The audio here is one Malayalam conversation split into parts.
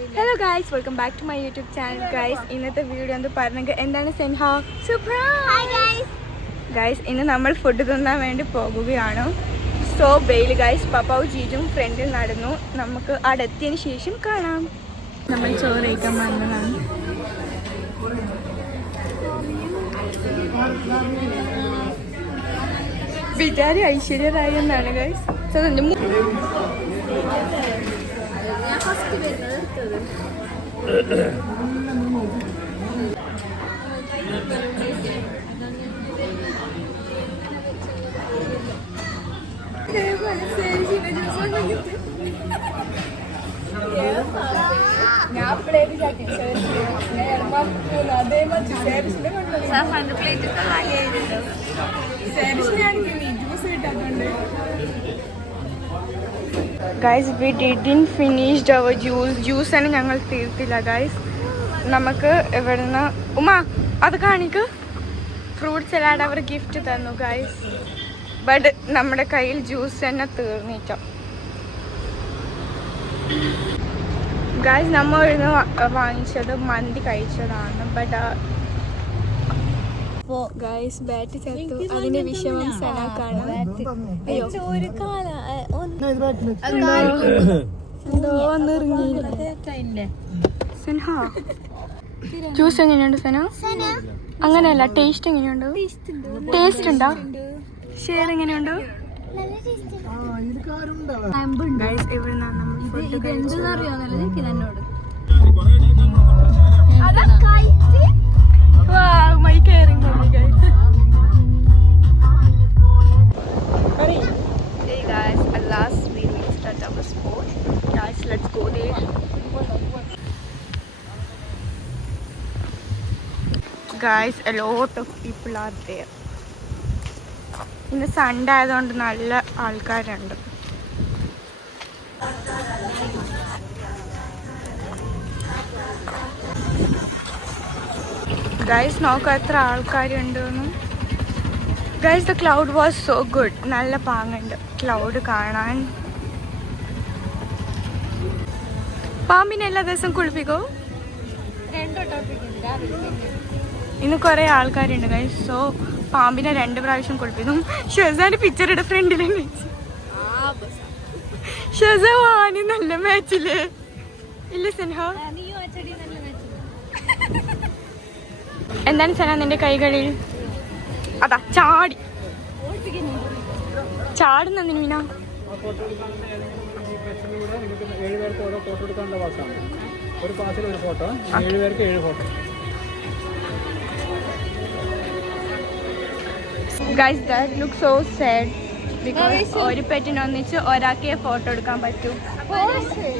Hello guys, welcome back to my YouTube channel. Guys, ഇന്നത്തെ വീഡിയോ എന്ന് പറഞ്ഞെങ്കിൽ എന്താണ് സെൻഹ സർപ്രൈസ്. ഗൈസ്, ഇന്ന് നമ്മൾ ഫുഡ് തിന്നാൻ വേണ്ടി പോകുകയാണ്. സോ ബെയിൽ ഗൈസ്, പപ്പാവും ജീജും ഫ്രണ്ടിൽ നടന്നു. നമുക്ക് അവിടെ എത്തിയതിന് ശേഷം കാണാം. നമ്മൾ ചോറ് കഴിക്കാൻ വന്നതാണ്. വിചാരി ഐശ്വര്യ റായി എന്നാണ് guys. Guys, we didn't finished അവർ ജ്യൂസ് ആണ് ഞങ്ങൾ തീർത്തില്ല ഗൈസ്. നമുക്ക് ഇവിടുന്ന് ഉമ്മ അത് കാണിക്ക്, ഫ്രൂട്ട് സലാഡ് അവർ ഗിഫ്റ്റ് തന്നു ഗൈസ്. ബട്ട് നമ്മുടെ കയ്യിൽ ജ്യൂസ് തന്നെ തീർന്നിട്ട ഗൈസ്. നമ്മൾ ഇന്ന് വാങ്ങിച്ചത് മന്തി കഴിച്ചതാണ്. ബട്ട് ഗൈസ് ബാറ്റ് ചത്തു. അതിന്റെ വിഷമം സനാക്കാണ്. ജ്യൂസ് എങ്ങനെയുണ്ട് സന? അങ്ങനെയല്ല, ടേസ്റ്റ് എങ്ങനെയുണ്ട്? ടേസ്റ്റ് ഉണ്ടോ? ഷെയർ എങ്ങനെയുണ്ട്? Guys, a lot of people are there. ഇന്ന് സൺഡേ ആയതുകൊണ്ട് നല്ല ആൾക്കാരുണ്ട്. ഗൈസ്, നോക്കാം എത്ര ആൾക്കാരുണ്ടെന്ന്. Guys, the cloud was so good. നല്ല പാങ്ങുണ്ട് ക്ലൗഡ് കാണാൻ. പാമ്പിനെ എല്ലാ ദിവസവും കുളിപ്പിക്കോ? ഇന്ന് കുറെ ആൾക്കാരുണ്ട് ഗൈസ്. സോ പാമ്പിനെ 2 പ്രാവശ്യം കുളിപ്പിക്കും. ഷെസാന്റെ പിക്ചറുടെ ഫ്രണ്ടിൽ ഷെസാനി നല്ല മാച്ചില് ഇല്ല സെൻഹ? എന്താണ് സെന നിന്റെ കൈകളിൽ? അതാ ചാടുന്നതിന് Meena. Guys, that looks so sad because ഒരു പെറ്റിനെ ഒന്നിച്ച് ഒരാൾക്കേ ഫോട്ടോ എടുക്കാൻ പറ്റൂ.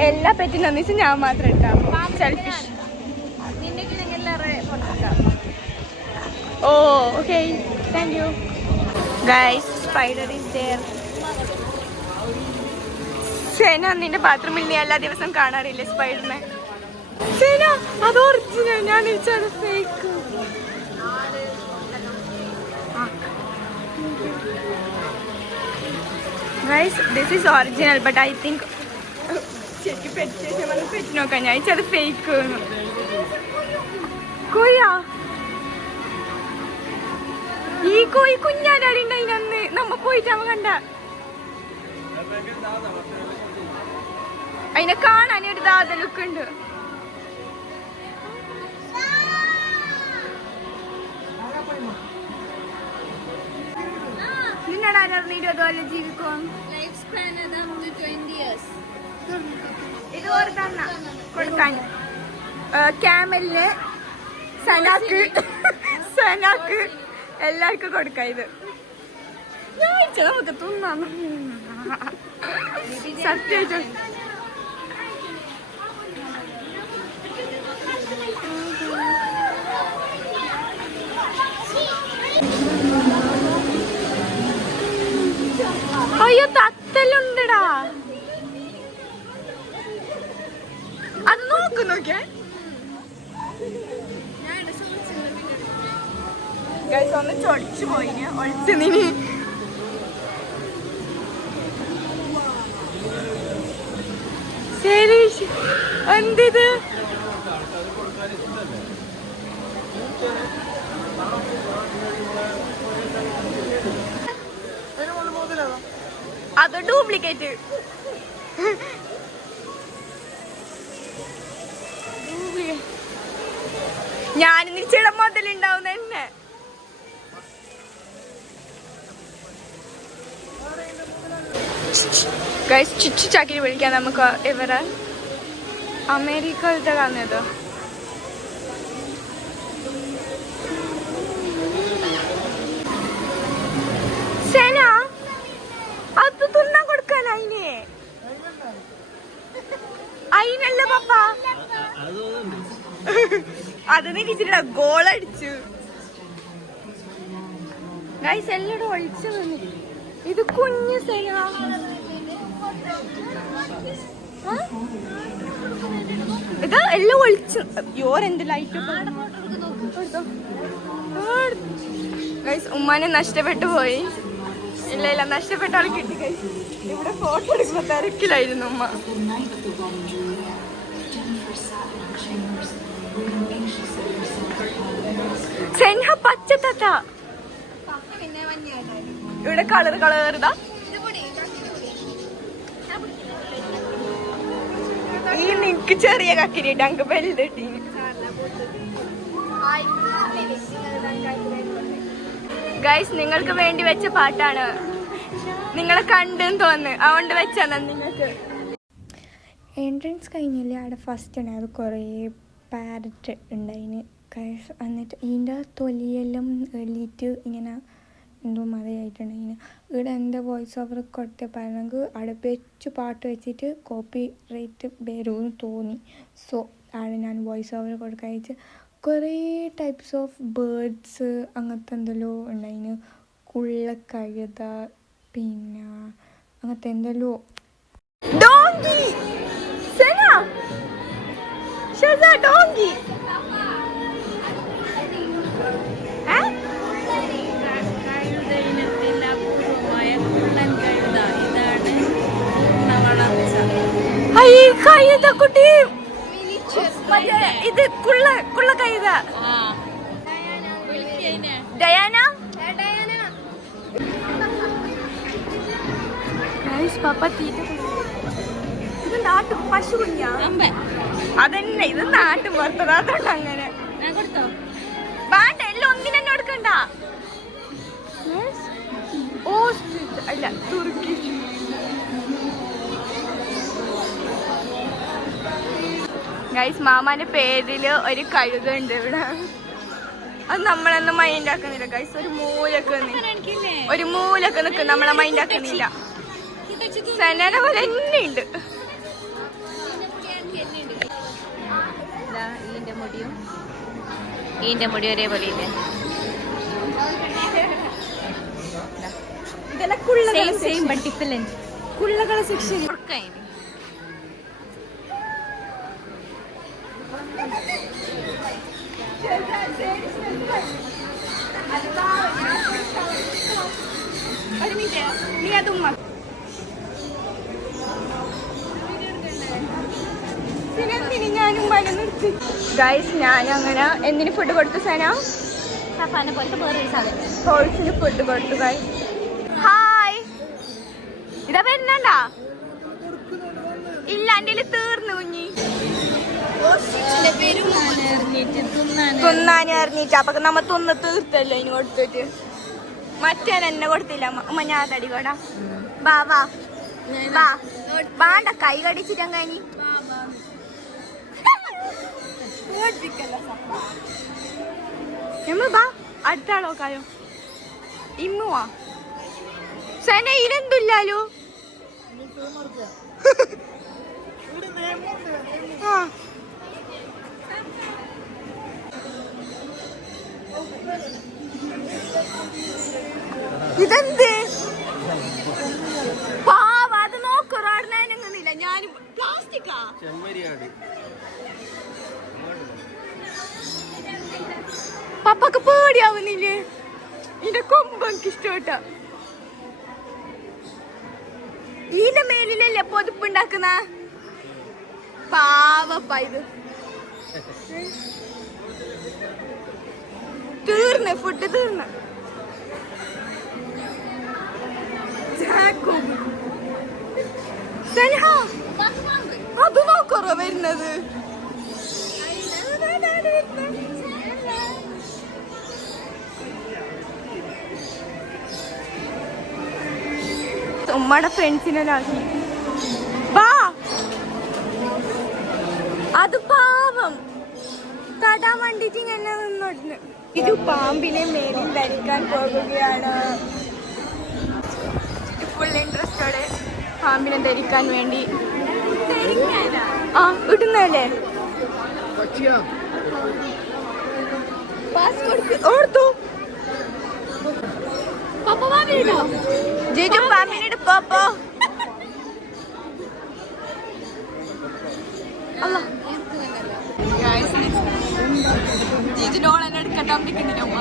എല്ലാ പെറ്റിനെ ഒന്നിച്ച് ഞാൻ മാത്രം എടുക്കാം. Selfish. Oh, okay. Thank you. Guys, spider is there. സേന, നിന്റെ ബാത്റൂമിൽ നീ എല്ലാ ദിവസവും കാണാറില്ലേ സ്പൈഡറിനെ? സേന, അത് ഒറിജിനൽ. ഞാൻ വിളിച്ചത് fake. Guys, this is original, but I think ശരിക്കും പെറ്റ് നോക്കാൻ ഞാൻ അത് ഫേക്ക്. കോയാ, ഈ കോയി കുഞ്ഞാടാടിണ്ടായി അന്ന് നമ്മ പോയിട്ട് അവ കണ്ട. അതിനെ കാണാൻ ഒരു ദാദ ലുക്ക് ഉണ്ട്. നിന്നടാരും 20 കൊല്ലം ജീവിക്കും. ഇത് കൊടുക്കാൻ ക്യാമലിന് സനാക്ക് എല്ലാവർക്കും കൊടുക്കാം. ഇത് ഞാൻ നമുക്ക് തിന്നാം സത്യമായിട്ടും. അയ്യോ, തത്തലുണ്ടടാ. അത് നോക്കിയ ഒന്ന് ചൊടിച്ചു പോയിന് ഒളിച്ചു നീ. ശരി. എന്തിത് അത് ഡ്യൂപ്ലിക്കേറ്റ്. ഞാനിന്ന് ചില മുതലുണ്ടാവും തന്നെ. ചുച്ചു ചാക്കിരി വിളിക്കാം നമുക്ക്. ഇവരെ അമേരിക്കയിലത്തെ കാണുന്നത് സെന അത് തിന്നാൻ കൊടുക്കാൻ അതിനല്ല പപ്പ. അത് നിന്നിച്ചിട്ട ഗോളടിച്ചു. ഗൈസ് എല്ലാടും ഒളിച്ചു വന്നു. ഇത് കുഞ്ഞു സെന. ഇത് എല്ലാം ഒളിച്ചു. യോരെന്ത് ലൈറ്റ്. ഗൈസ് ഉമ്മാനെ നഷ്ടപ്പെട്ടു പോയി. ഇല്ല ഇല്ല, നഷ്ടപ്പെട്ട ആൾ കിട്ടി. ഗൈസ് ഇവിടെ ഫോട്ടോ എടുക്കുമ്പോ തിരക്കിലായിരുന്നു ഉമ്മ. സെൻഹ പച്ച തത്ത. ഇവിടെ കളർ ഇതാ. ഈ നിനക്ക് ചെറിയ കക്കിരിട്ട് അങ്ക് വലുതിട്ടി. ഗൈസ് നിങ്ങൾക്ക് വേണ്ടി വെച്ച പാട്ടാണ്. നിങ്ങളെ കണ്ടെന്ന് തോന്നുന്നു, അതുകൊണ്ട് വെച്ചാണ് നിങ്ങൾക്ക്. എൻട്രൻസ് കഴിഞ്ഞില്ലേ, അവിടെ ഫസ്റ്റ് ഉണ്ടായത് കുറേ പാരറ്റ് ഉണ്ടായിന് ഗൈസ്. എന്നിട്ട് ഇതിൻ്റെ തൊലിയെല്ലാം എളിയിട്ട് ഇങ്ങനെ എന്തോ മതയായിട്ടുണ്ടായിന്. ഇവിടെ എൻ്റെ വോയിസ് ഓവർ കൊടുത്ത പറഞ്ഞെങ്കിൽ അവിടെ വെച്ച് പാട്ട് വെച്ചിട്ട് കോപ്പി റേറ്റ് വരുമെന്ന് തോന്നി. സോ അവിടെ ഞാൻ വോയിസ് ഓവർ കൊടുക്കാൻ വെച്ച് കുറേ ടൈപ്സ് ഓഫ് ബേർഡ്സ് അങ്ങനത്തെ എന്തെല്ലോ ഉണ്ടായിന്. കുള്ളക്കഴുത, പിന്നെ അങ്ങനത്തെ എന്തെല്ലോ. Donkey Senna ഷസ donkey. കുട്ടി ഇത് കുള്ള കഴുത. ഡയാന. പപ്പ തീറ്റ. ഇത് നാട്ടു പശു കുഞ്ഞാ. അതന്നെ, ഇത് നാട്ടു പുറത്തത്. അതുകൊണ്ട് അങ്ങനെ വേണ്ട. എല്ലാം ഒന്നിനെന്നെ എടുക്കണ്ട. അല്ല തുർക്കിഷ്. ഗൈസ് മാമാന്റെ പേരില് ഒരു കഴുകുണ്ട് ഇവിടെ. അത് നമ്മളൊന്നും മൈൻഡ് ആക്കുന്നില്ല ഗൈസ്. ഒരു മൂലൊക്കെ നിൽക്കും, നമ്മളെ മൈൻഡ് ആക്കുന്നില്ല. സെനനെ പോലെ തന്നെ ഉണ്ട്. ഇതിന്റെ മുടി ഒരേപോലെ ഇല്ലേ? കുള്ളകളെ സെക്ഷൻ. ഒരു മിനിറ്റ്, നീ അതുമ്മ. ഗൈസ് ഞാനങ്ങനെ എന്തിന് ഫുഡ് കൊടുത്തു സന? ഹോൾസിന് ഫുഡ് കൊടുത്തു ഗൈസ്. ഹായ്, ഇതാ വരുന്നുണ്ടാ? ഇല്ല, എൻ്റെ തീർന്നു കുഞ്ഞി. തിന്നാനെറിഞ്ഞിട്ട് അപ്പൊ നമ്മ തിന്ന് തീർത്തല്ലോ ഇനി കൊടുത്തിട്ട്. മറ്റേ എന്നെ കൊടുത്തില്ല ഞാൻ തടി കൊടാ. ബാ വാ വാ, വേണ്ട കൈ കടിച്ചിട്ടങ്ങനി. ബാ അടുത്ത ആളോ കായോ ഇമ്മുവാ. സനയിലെന്തില്ലാലോ. ഇതെന്ത് പാവ, അത് നോക്കൊരാടുന്നില്ല. ഞാൻ പ്ലാസ്റ്റിക്കാ. പപ്പക്ക് പേടിയാവുന്നില്ലേ? ഇതിന്റെ കൊമ്പ് എനിക്ക് ഇഷ്ടപ്പെട്ട. ഇതിന്റെ മേലിലല്ലേ പൊതുപ്പുണ്ടാക്കുന്ന. പാവപ്പ ഇത് തീർന്ന് ഫുഡ് തീർന്ന് അത് നോക്കറോ വരുന്നത് ഉമ്മയുടെ ഫ്രണ്ട്സിനൊരാക്കി വാ അത് പാവം തടാൻ വേണ്ടിട്ട് ഇങ്ങനെ നിന്നോട്ടിന് ഇത് പാമ്പിനെ മേലിൽ ധരിക്കാൻ പോകുകയാണ് ഫുൾ ഇൻട്രസ്റ്റോടെ പാമ്പിനെ ധരിക്കാൻ വേണ്ടി ആ ഇടുന്നല്ലേ ഓർത്തു ജിജു പാമ്പിനെ പോപ്പോ അല്ല ജിജുനോൾ എന്നെ എടുക്കട്ടാൻ പിടിക്കുന്നില്ല ഉമ്മ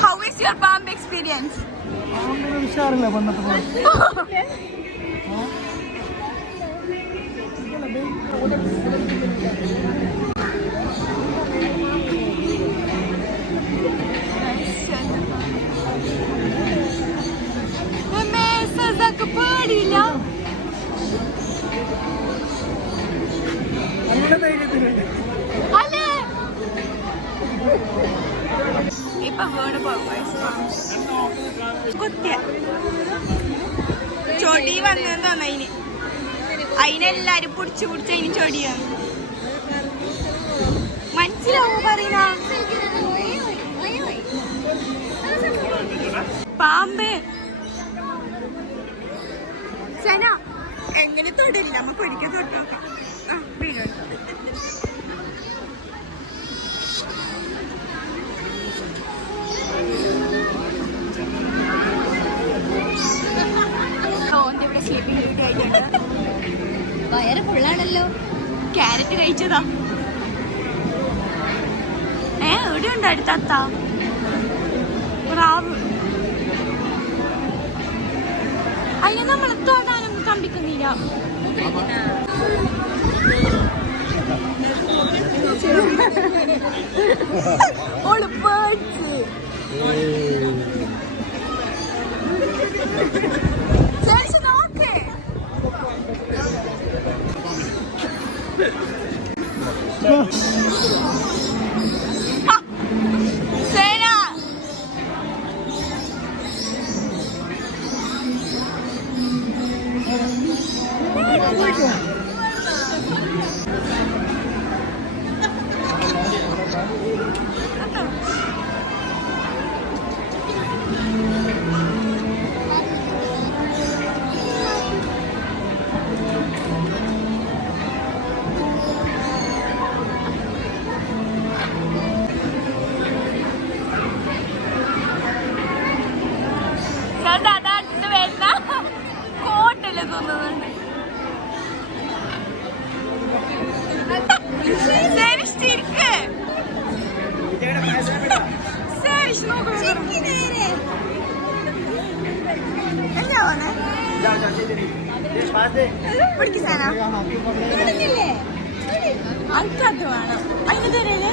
How is your palm experience? ഉഷാറില്ല പണ്ടത്തെ പോലെ പാടില്ല നല്ല ധൈര്യത്തിലുണ്ട് ഇപ്പൊ വീണ് കുത്തിയ ചൊടി വന്നെന്ന് തോന്നതിന് അതിനെല്ലാരും പിടിച്ച് പിടിച്ച് അതിന് ചൊടിയാണ് മനസ്സിലാവോ പറയുന്ന പാമ്പ് സന എങ്ങനെ തൊടില്ല നമ്മ പിടിക്കാൻ തൊട്ട് നോക്കാം ആ വീട് വയറ് ഫുള്ളാണല്ലോ. ക്യാരറ്റ് കഴിച്ചതാ. എവിടെ ഉണ്ട് അടുത്ത റാവ്? അതിന് നമ്മൾ തൊടാനൊന്നും കമ്പിക്കുന്നില്ല. ഓള് പേടിച്ച് നോക്കേ. കോട്ടല്ലേ തോന്നുന്നുണ്ട്. അനക്കത് വേണം. അതിന് തരല്ലേ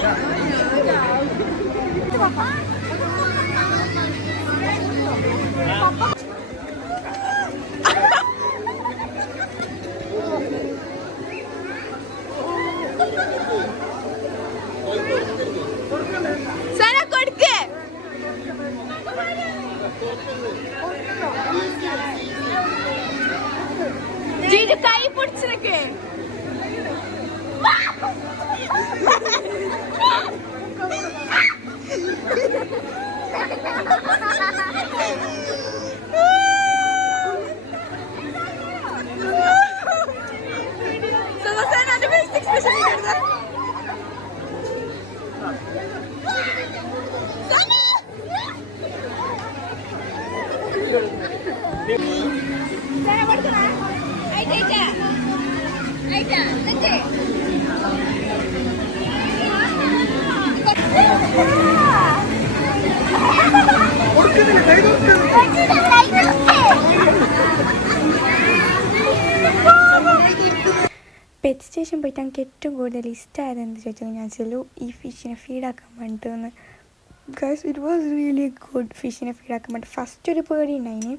സന കൊടുക്ക്. ജീജു കൈ പിടിച്ചിരിക്ക്. സ്റ്റേഷൻ പോയിട്ട് എനിക്ക് ഏറ്റവും കൂടുതൽ ഇഷ്ടമായത് എന്ത് ചോദിച്ചാൽ ഞാൻ ചെല്ലു ഈ ഫിഷിനെ ഫീഡാക്കാൻ വേണ്ടിയിട്ട് guys it was really good. ഫിഷിനെ ഫീഡാക്കാൻ വേണ്ടി ഫസ്റ്റ് ഒരു പേടി ഉണ്ടായിന്,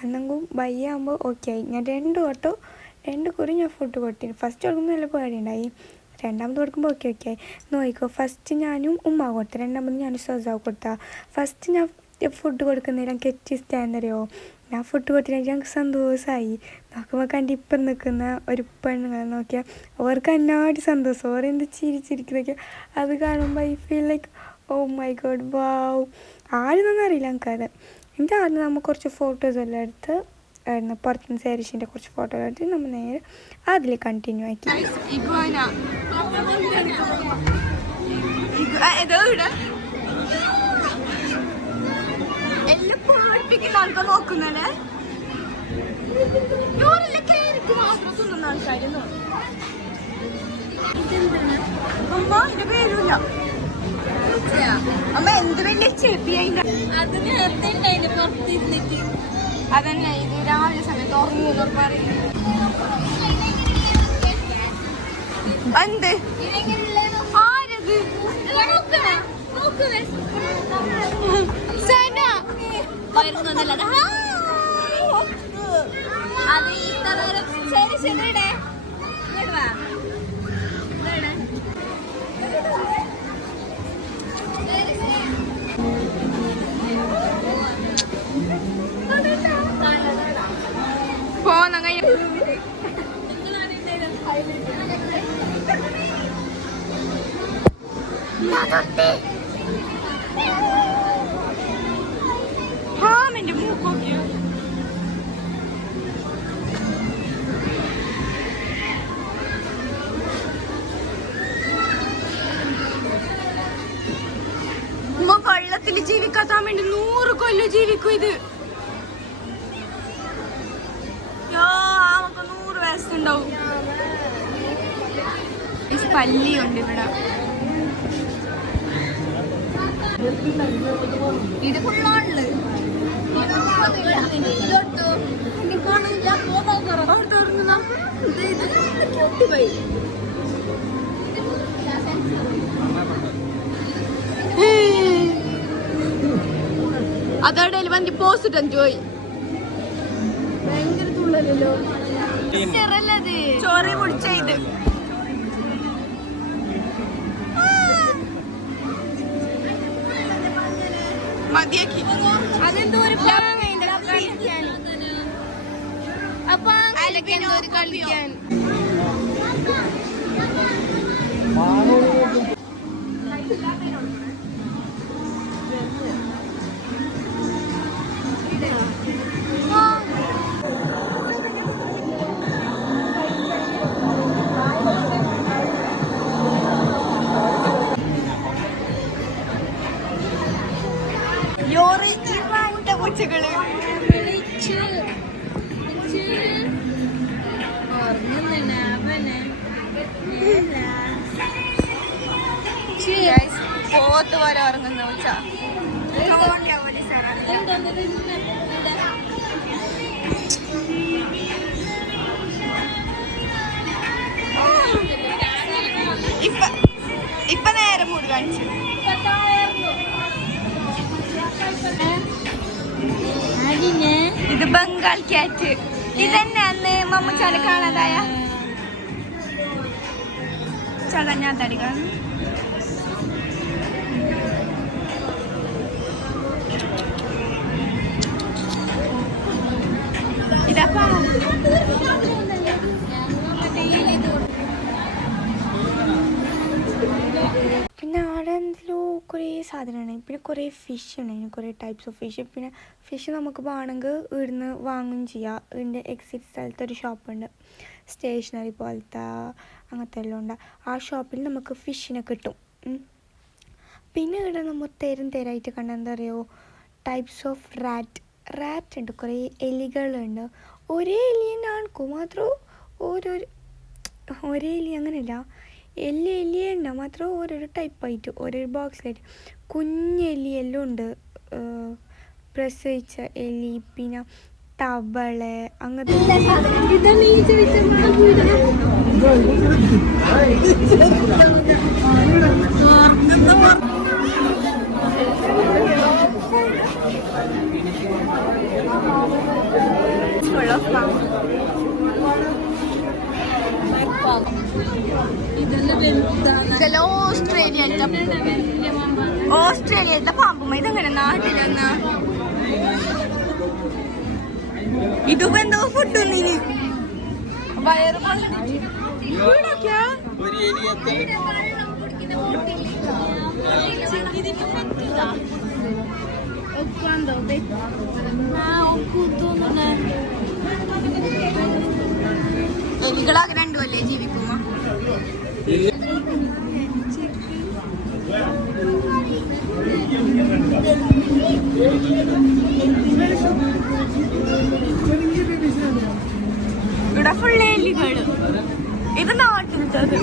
അന്നെങ്കിൽ ബയ്യാകുമ്പോൾ ഓക്കെ ആയി. ഞാൻ 2 കുറി ഞാൻ ഫുഡ് കൊടുത്തിരുന്നു. ഫസ്റ്റ് കൊടുക്കുമ്പോൾ നല്ല പേടി ഉണ്ടായി, രണ്ടാമത് കൊടുക്കുമ്പോൾ ഓക്കെ ആയി. നോക്കിക്കോ, ഫസ്റ്റ് ഞാനും ഉമ്മ കൊടുത്ത, രണ്ടാമത് ഞാനും സസാവ് കൊടുത്ത. ഫസ്റ്റ് ഞാൻ ഫുഡ് കൊടുക്കുന്നതിൽ എനിക്ക് ഏറ്റവും ഇഷ്ടം എന്നറിയോ, ഞാൻ ഫുഡ് കൊടുത്തിട്ട് ഞങ്ങൾക്ക് സന്തോഷമായി. നോക്കുമ്പോൾ കണ്ട് ഇപ്പം നിൽക്കുന്ന ഒരു പെണ്ണുങ്ങൾ നോക്കിയാൽ അവർക്ക് എന്നാടി സന്തോഷം, അവർ എന്ത് ചിരിച്ചിരിക്കുന്നൊക്കെ അത് കാണുമ്പോൾ I feel like oh my God wow. ആരെന്നൊന്നും അറിയില്ല എനിക്കത്. എന്നിട്ട് ആദ്യം നമ്മൾ കുറച്ച് ഫോട്ടോസ് എല്ലാം എടുത്ത് പുറത്തുനിന്ന് സാരീസിൻ്റെ കുറച്ച് ഫോട്ടോ എടുത്ത് നമ്മൾ നേരെ അതിൽ കണ്ടിന്യൂ ആക്കി. എല്ലാം പേടിപ്പിക്കുന്ന ആൾക്കാർ നോക്കുന്നല്ലേ, മാത്രം ആൾക്കാരുന്നു. അമ്മ ഇത് പേരില്ല അമ്മ, എന്ത് വലിയ ചെവി അത് നേരത്തെ ഉണ്ടായില്ല പുറത്തിരുന്നിട്ട്. അതന്നെ, ഇത് രാവിലെ സമയത്ത് ഉറങ്ങി എന്ത് ആരത് അത് ഈ തരം ശരി ശരിയുടെ പോന്ന എന്റെ മൂക്കോക്കിയോ വെള്ളത്തിൽ ജീവിക്കാത്താൻ വേണ്ടി 100 കൊല്ലം ജീവിക്കും ഇത്. നമുക്ക് 100 വയസ്സുണ്ടാവും. പല്ലിയുണ്ട് ഇവിടെ. ഇത് ഫുള്ളാണുള്ളത്. അതോടെ വണ്ടി പോസ്റ്റ് പോയി. ഭയങ്കര തുള്ളലല്ലോ, ചോറി മുടിച്ച ഇത് മതിയാക്കി. അതെന്തോ ഒരു കളിക്കാൻ. അപ്പൊ കളിക്കാൻ പൂച്ചകള് പോത്ത് പോലെ ഉറങ്ങുന്ന പൂച്ച. ഇപ്പൊ നേരെ മൂട് കാണിച്ചു. ഇത് ബംഗാൾ ക്യാറ്റ്. ഇതന്നെ അന്ന് മമ്മച്ചാല് കാണാതായ ചടഞ്ഞാ തടികൾ. ഇതപ്പാ പിന്നെ അവിടെ എന്തെല്ലോ കുറേ സാധനമാണ്. പിന്നെ കുറേ ഫിഷ് ഉണ്ടായിരുന്നു, കുറേ ടൈപ്സ് ഓഫ് ഫിഷ്. പിന്നെ ഫിഷ് നമുക്ക് വേണമെങ്കിൽ ഇവിടുന്ന് വാങ്ങുകയും ചെയ്യാം. ഇതിൻ്റെ എക്സിറ്റ് സ്ഥലത്ത് ഒരു ഷോപ്പുണ്ട്, സ്റ്റേഷനറി പോലത്തെ അങ്ങനത്തെ എല്ലാം ഉണ്ട്. ആ ഷോപ്പിൽ നമുക്ക് ഫിഷിനെ കിട്ടും. പിന്നെ ഇവിടെ നമ്മൾ തരായിട്ട് കണ്ട എന്താ പറയുക, ടൈപ്സ് ഓഫ് റാറ്റ് ഉണ്ട്, കുറേ എലികളുണ്ട്. ഒരേ എലി തന്നെ ആൾക്കും മാത്രം ഒരേ എലി അങ്ങനെയല്ല, എലി ഉണ്ട് മാത്രം ഓരോരോ ടൈപ്പായിട്ട് ഓരോരോ ബോക്സിലായിട്ട്. കുഞ്ഞെലി എല്ലാം ഉണ്ട്, പ്രസവിച്ച എലി, പിന്നെ തവള് അങ്ങനത്തെ ചില ഓസ്ട്രേലിയത്തെ പാമ്പും ഇതെങ്ങനെ നാട്ടിലെന്നാ ഇതിപ്പോ എന്തോ ഫുഡ് ഒന്നിന് വയറ് എലികളാകെ രണ്ടുമല്ലേ ജീവിക്കുമോ ഇവിടെ ഫുള്ള് എലികള് ഇത് നാട്ടിലത്തത്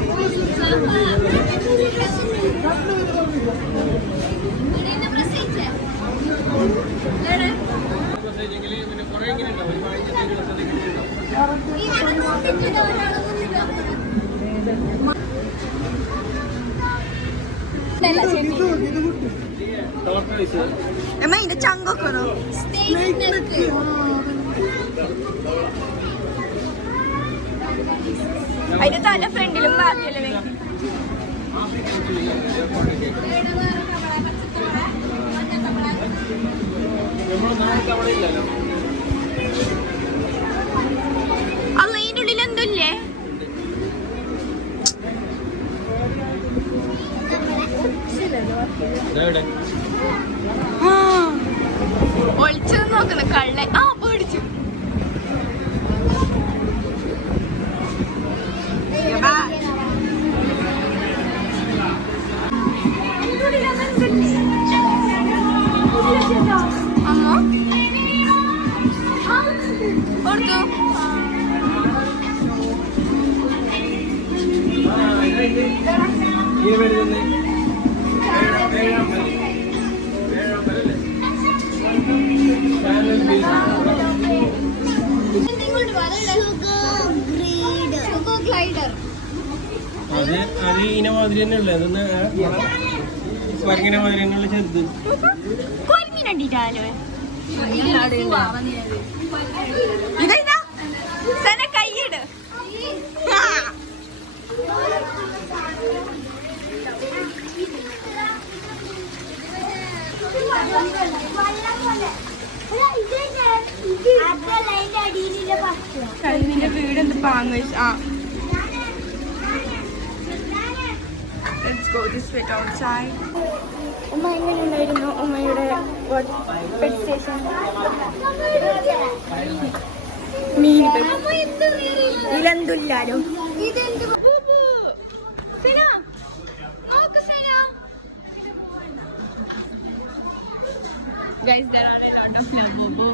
എമ്മ ഇതിന്റെ ചങ്കൊക്കെ അതിന്റെ തല ഫ്രണ്ടിലും ബാക്കിയല്ലേ അല്ല ഇതിന്റെ ഉള്ളിൽ എന്തല്ലേ ഒളിച്ചത് നോക്കുന്ന കള്ള പേടിച്ചു അമ്മ കൊടുത്തു അത് ഈന മാതിരി തന്നെ ഉള്ളത് അതൊന്ന് സ്വർഗിനെ മാതിരി തന്നെയുള്ള ചെറുത് കൊരിഞ്ഞിട്ടോ ഇതാ സന കൈയിട് കഴിവിന്റെ വീടെന്ത് പാങ്ങ Let's go this way outside. ഉമ്മ എങ്ങനെ ഉണ്ടായിരുന്നു ഉമ്മയുടെ പെറ്റ് സ്റ്റേഷൻ? ഇലന്തുല്ലാലോ Guys, there are a lot of Labubu.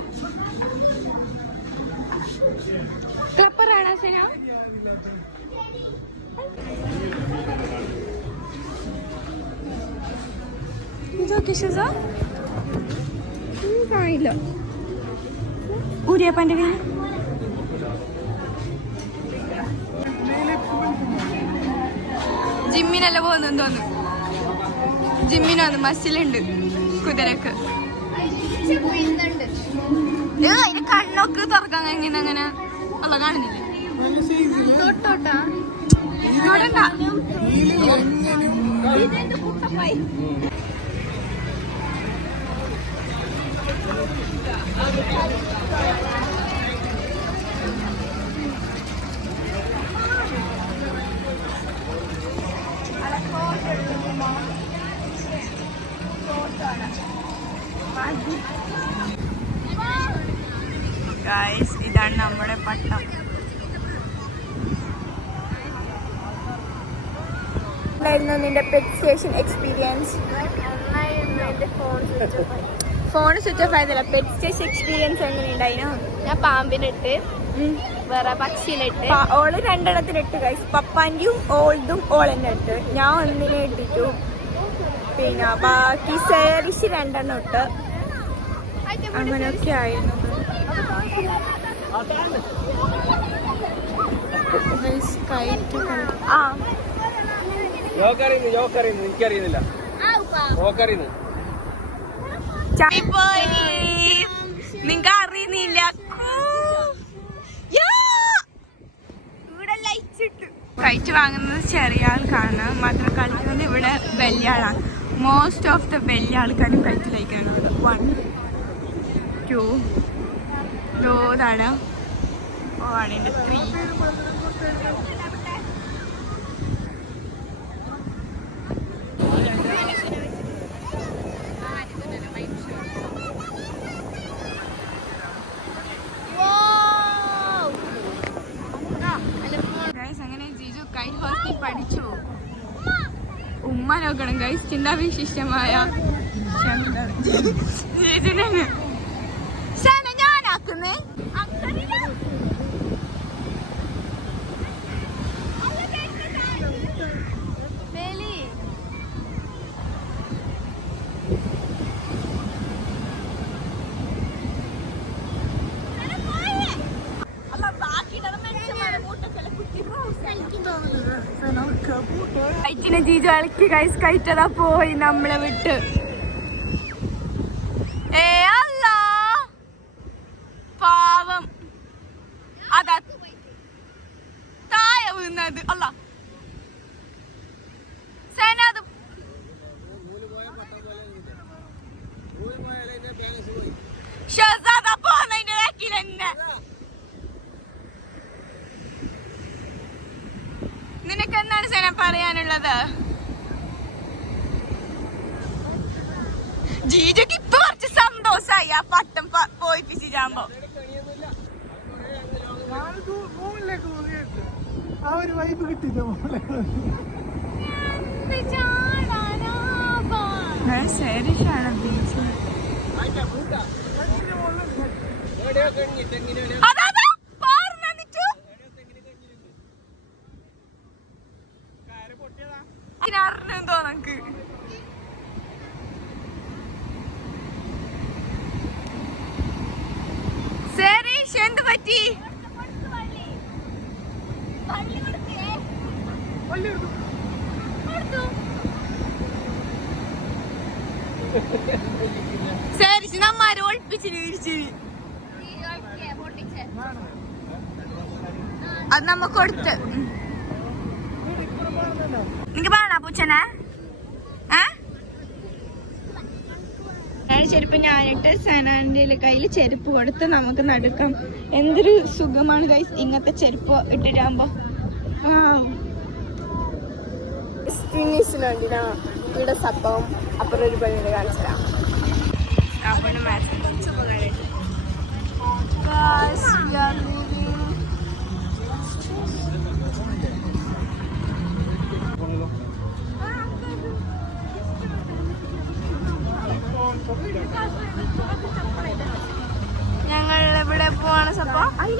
Clapper aana Sena? ഇതൊക്കെ ശിസ കാണില്ല ഊരിയപ്പൻ്റെ വീട് ജിമ്മിനല്ല പോകുന്നെന്ന് തോന്നുന്നു ജിമ്മിനൊന്ന് മസിലുണ്ട് കുതിരക്ക് അതിന് കണ്ണൊക്കെ തുറക്കാൻ എങ്ങനെ അങ്ങനെ ഉള്ള കാണുന്നില്ലേ തൊട്ടോട്ടാ ഗൈസ് ഇതാണ് നമ്മുടെ പട്ടം. നിന്റെ pet station experience? Phone switch off ആയതല്ല, പെറ്റ് സ്റ്റേഷൻ എക്സ്പീരിയൻസ് എങ്ങനെയുണ്ടായിനോ? ഞാൻ പാമ്പിനിട്ട് വേറെ പക്ഷിയിലിട്ട് ഓള് രണ്ടെണ്ണത്തിലിട്ട് ഗൈസ്. പപ്പാന്റെയും ഓൾതും ഓളെന്നെ ഇട്ട്, ഞാൻ ഒന്നിനെ ഇട്ടിട്ടു. പിന്നെ ബാക്കി സേറിഷ് രണ്ടെണ്ണം ഇട്ട്. അങ്ങനെയൊക്കെ ആയിരുന്നു. ആ എനിക്കറിയുന്നില്ല നിങ്ങ അറിയുന്നില്ല കൈറ്റ് വാങ്ങുന്നത് ചെറിയ ആൾക്കാണ്, മാത്രം കളിക്കുന്നത് ഇവിടെ വലിയ ആളാണ്. മോസ്റ്റ് ഓഫ് ദ വലിയ ആൾക്കാരും കൈറ്റ് കഴിക്കാനുള്ളത്. 1 2 ഇതാണ് 3. പഠിച്ചു ഉമ്മ നോക്കണം ഗൈസ്. ചിന്താവിശിഷ്ടമായ ഞാനാക്കുന്നേ കൈറ്റിനെ ജീജു ഇളക്കി ഗൈസ്. കൈറ്റതാ പോയി നമ്മളെ വിട്ട്. അല്ല പാവം, അതാ താഴെ വീണത്. അല്ല സേനത് ഷസാദ പോന്നതിന്റെ ബാക്കിൽ തന്നെ. നിനക്ക് എന്താണ് സേന പറയാനുള്ളത്? ജീജക്ക് ഇപ്പൊ കുറച്ച് സന്തോഷായി ആ പട്ടം പോയിപ്പിച്ചാകുമ്പോ. ശരിയാണ് ബീച്ച്. അറിഞ്ഞെന്തോ നമുക്ക് ശരീഷ് എന്ത് പറ്റി? ശരീഷ് നമ്മാര് ഒളിപ്പിച്ചിന് തിരിച്ചിന്. അത് നമ്മ കൊടുത്ത് നിനക്ക് വേണോ പൂച്ചനെ? ചെരുപ്പ് ഞാനിട്ട് സനാന്റെ കയ്യിൽ ചെരുപ്പ് കൊടുത്ത് നമുക്ക് നടക്കാം. എന്തൊരു സുഖമാണ് ഗൈസ് ഇങ്ങനത്തെ ചെരുപ്പ് ഇട്ടിട്ടാകുമ്പോ. ഇവിടെ സപ്പം അപ്പുറം ഒരു പണിയുടെ കാണിച്ചതാണ്. ഞങ്ങൾ ഇവിടെ പോവാണ് സപ്പ. അയ്യോ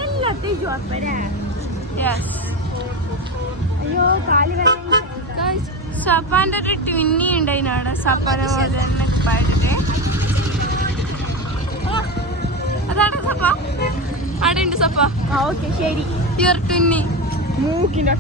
സപ്പാന്റെ ഒരു ട്വിന്നി ഉണ്ട് അതിനോട്. സപ്പാനെ പോലെ തന്നെ പാടിട്ട് അതാണ് സപ്പ. അവിടെ ഉണ്ട് സപ്പ. ഓക്കെ ശരി. യുവർ ട്വിന്നി മൂക്കിന്റെ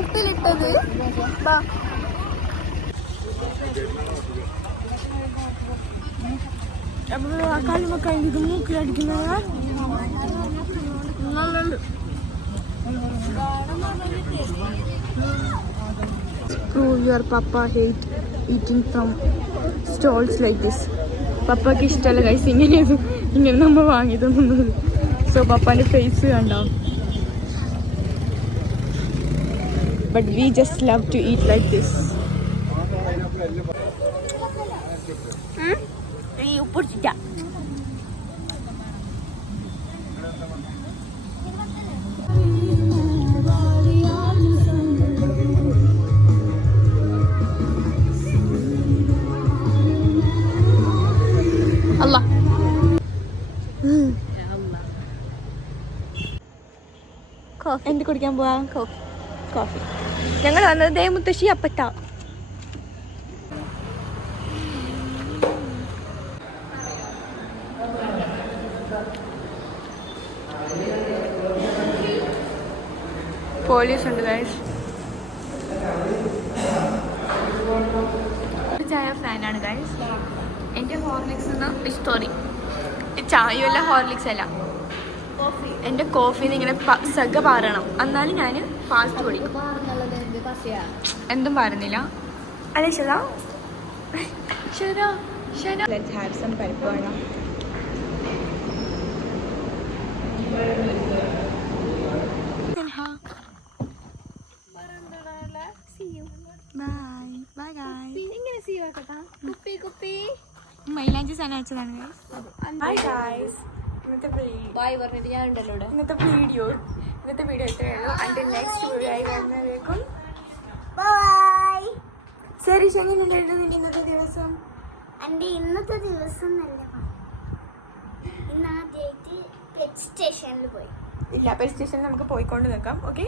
ഉപ്പിലിട്ടത് കാലുമൊക്കെ ഇത് മൂക്കിലടിക്കുന്നത് നല്ലുണ്ട്. Prove your papa hate eating from stalls like this. പപ്പയ്ക്ക് ഇഷ്ടമല്ല ഗൈസ് ഇങ്ങനെ നമ്മൾ വാങ്ങി തന്നത്. സോ പപ്പാന്റെ ഫേസ് കണ്ടോ. But we just love to eat like this. ഉപ്പിടിച്ചിട്ട അല്ല എന്ത് കുടിക്കാൻ പോവാ? കോഫി. ഞങ്ങൾ വന്നത് മുത്തശ്ശി അപ്പത്ത. പോലീസ് ഉണ്ട് ഗൈസ്. ചായ ഫാനാണ് ഗൈസ്. എൻ്റെ ഹോർലിക്സ് സ്റ്റോറി ചായയല്ല ഹോർലിക്സ് അല്ല, എൻ്റെ കോഫിന്ന് ഇങ്ങനെ സഗ പാറണം, എന്നാലും ഞാൻ ഫാസ്റ്റ് കുടിക്കും. എന്തും പാരുന്നില്ല അല്ലേ ശരാ? Let's have some പരിപ്പ് വട. Bye guys. മൈലാഞ്ചി സാധനം അയച്ചതാണ് guys. Bye guys. ഇന്നത്തെ വീഡിയോ ഇത്രയേ ഉള്ളൂ. Until next video ആയി വരുന്നവരേക്കും bye. ശരി ശനി, ഉണ്ടായിരുന്നു നിന്റെ ഇന്നത്തെ ദിവസം? എൻ്റെ ഇന്നത്തെ ദിവസം നല്ല ഇന്ന് ആദ്യമായിട്ട് പെറ്റ് സ്റ്റേഷനിൽ പോയി. ഇല്ല, പെറ്റ് സ്റ്റേഷനിൽ നമുക്ക് പോയിക്കൊണ്ട് നിൽക്കാം. ഓക്കെ.